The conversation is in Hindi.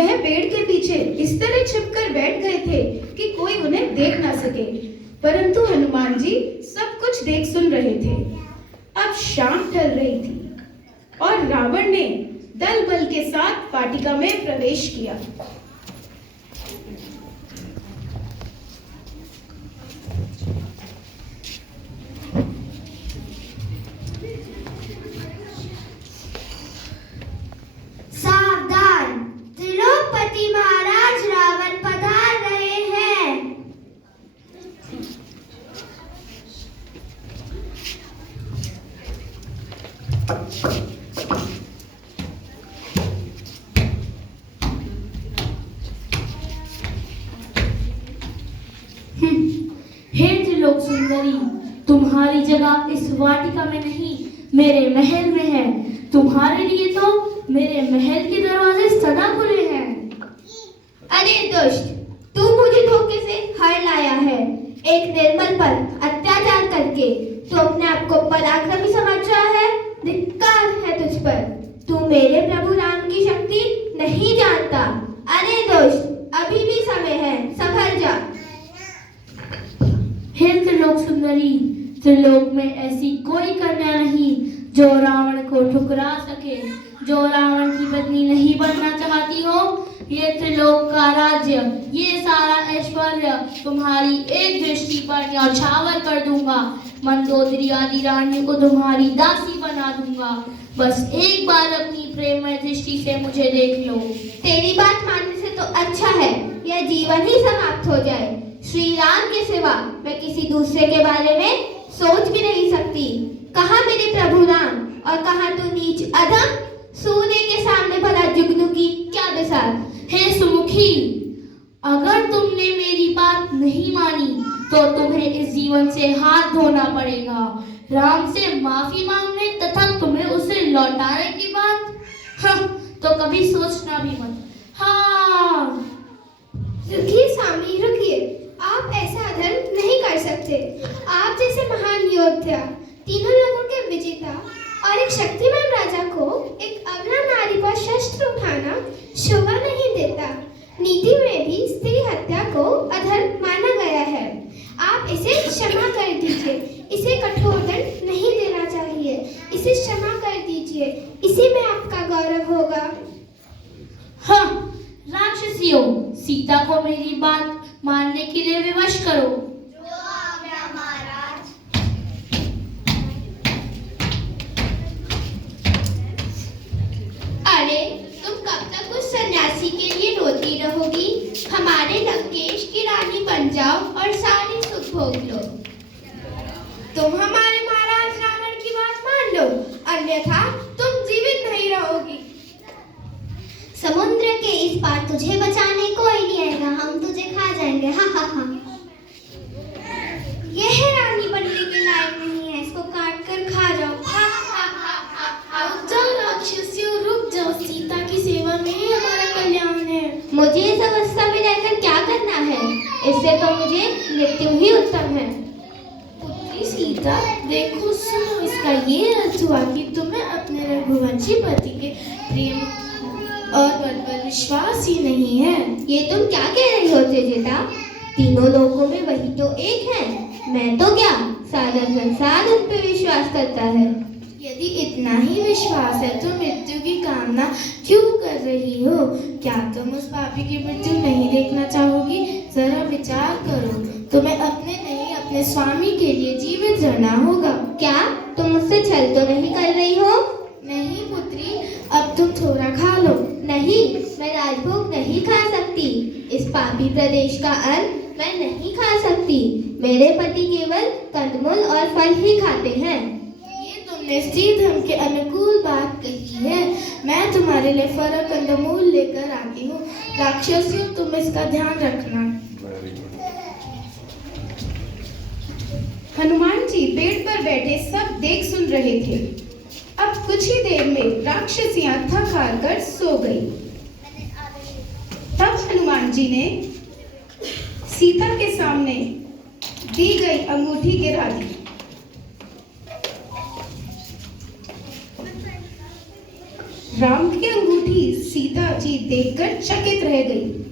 वह पेड़ के पीछे इस तरह छिपकर बैठ गए थे कि कोई उन्हें देख ना सके, परंतु हनुमान जी सब कुछ देख सुन रहे थे। अब शाम ढल रही थी और रावण ने दल बल के साथ वाटिका में प्रवेश किया। सावधान, त्रिलोकपति महाराज रावण पधार रहे हैं। हे त्रिलोक सुंदरी, तुम्हारी जगह इस वाटिका में नहीं, मेरे महल में है। तुम्हारे लिए तो मेरे महल के दरवाजे सदा खुले हैं। अरे दुष्ट, तू मुझे धोखे से हर लाया है। एक निर्बल पर अत्याचार करके तू अपने आप को पराक्रमी समझ रहा है। धिक्कार है तुझ पर। तू मेरे प्रभु राम की शक्ति नहीं जानता। अरे दुष्ट, अभी भी समय है, संभल जा। हे त्रिलोक सुंदरी, त्रिलोक में ऐसी कोई कन्या नहीं जो रावण को ठुकरा सके। जो रावण की पत्नी नहीं बनना चाहती हो, ये त्रिलोक का राज्य, ये सारा ऐश्वर्य तुम्हारी एक दृष्टि पर न्यौछावर कर दूंगा। मंदोदरी आदि रानियों को तुम्हारी दासी बना दूंगा। बस एक बार अपनी प्रेममय दृष्टि से मुझे देख लो। तेरी बात मानने से तो अच्छा है यह जीवन ही समाप्त हो जाए। श्री राम के सिवा मैं किसी दूसरे के बारे में सोच भी नहीं सकती। कहाँ मेरे प्रभु राम और कहाँ तू नीच अधम। सूर्य के सामने भला जुगनू की क्या मिसाल। हे सुमुखी, अगर तुमने मेरी बात नहीं मानी तो तुम्हें इस जीवन से हाथ धोना पड़ेगा। राम से माफी मांगने तथा तुम्हें उसे लौटाने की बात, तो कभी सोचना भी मत। हाँ, रुकिए स्वामी, रुकिए। आप ऐसा अधर्म नहीं कर सकते। आप जैसे महान योद्धा, तीनों लोगों के विजेता और एक शक्तिमान राजा को एक अबला नारी पर शस्त्र उठाना शोभा नहीं देता। नीति में भी स्त्री हत्या को अधर्म माना गया है। आप इसे क्षमा कर दीजिए। इसे कठोर दंड नहीं देना चाहिए। इसे क्षमा कर दीजिए। इसी में आपका गौरव होगा। हाँ, राक्षसियों, सीता को मेरी बात मानने के लिए विवश करो। जो आज्ञा महाराज। अरे तुम कब तक उस सन्यासी के लिए रोती रहोगी? हमारे लंकेश की रानी बन जाओ और सारे सुख भोग लो। तुम हमारे महाराज रावण की बात मान लो, अन्यथा तुम जीवित नहीं रहोगी। समुद्र के इस पार तुझे बचाने कोई नहीं आएगा। हम तुझे खा जाएंगे। हा हा हा। यह रानी बनने के लायक नहीं है। इसको काट कर खा जाओ। हा हा हा हा। रुक जाओ राक्षसियों, रुक जाओ। सीता की सेवा में ही हमारा कल्याण है। मुझे इस अवस्था में रहकर क्या करना है? इससे तो मुझे मृत्यु ही उत्तम है। पुत्री सीता, देखो सुनो, इसका ये अर्थ हुआ कि तुम्हें अपने रघुवंशी पति के प्रेम और बल पर विश्वास ही नहीं है। ये तुम क्या कह रही हो त्रिजटा? तीनों लोगों में वही तो एक है। मैं तो क्या, सारा संसार उन पर विश्वास करता है। यदि इतना ही विश्वास है तो मृत्यु की कामना क्यों कर रही हो? क्या तुम उस पापी की मृत्यु नहीं देखना चाहोगी? जरा विचार करो। तुम्हें अपने नहीं, अपने स्वामी के लिए जीवित रहना होगा। क्या तुम मुझसे छल तो नहीं कर रही हो? नहीं पुत्री, अब तुम थोड़ा खा लो। नहीं, मैं राजभोग नहीं खा सकती। इस पापी प्रदेश का अन्न मैं नहीं खा सकती। मेरे पति केवल कंदमूल और फल ही खाते हैं। ये तुमने स्त्री धर्म के अनुकूल बात कही है। मैं तुम्हारे लिए फल और कंदमूल लेकर आती हूँ। राक्षसियों, तुम इसका ध्यान रखना। हनुमान जी पेड़ पर बैठे सब देख सुन रहे थे। अब कुछ ही देर में राक्षसियां थक हार कर सो गई। तब हनुमान जी ने सीता के सामने दी गई अंगूठी गिरा दी। राम की अंगूठी सीता जी देखकर चकित रह गई।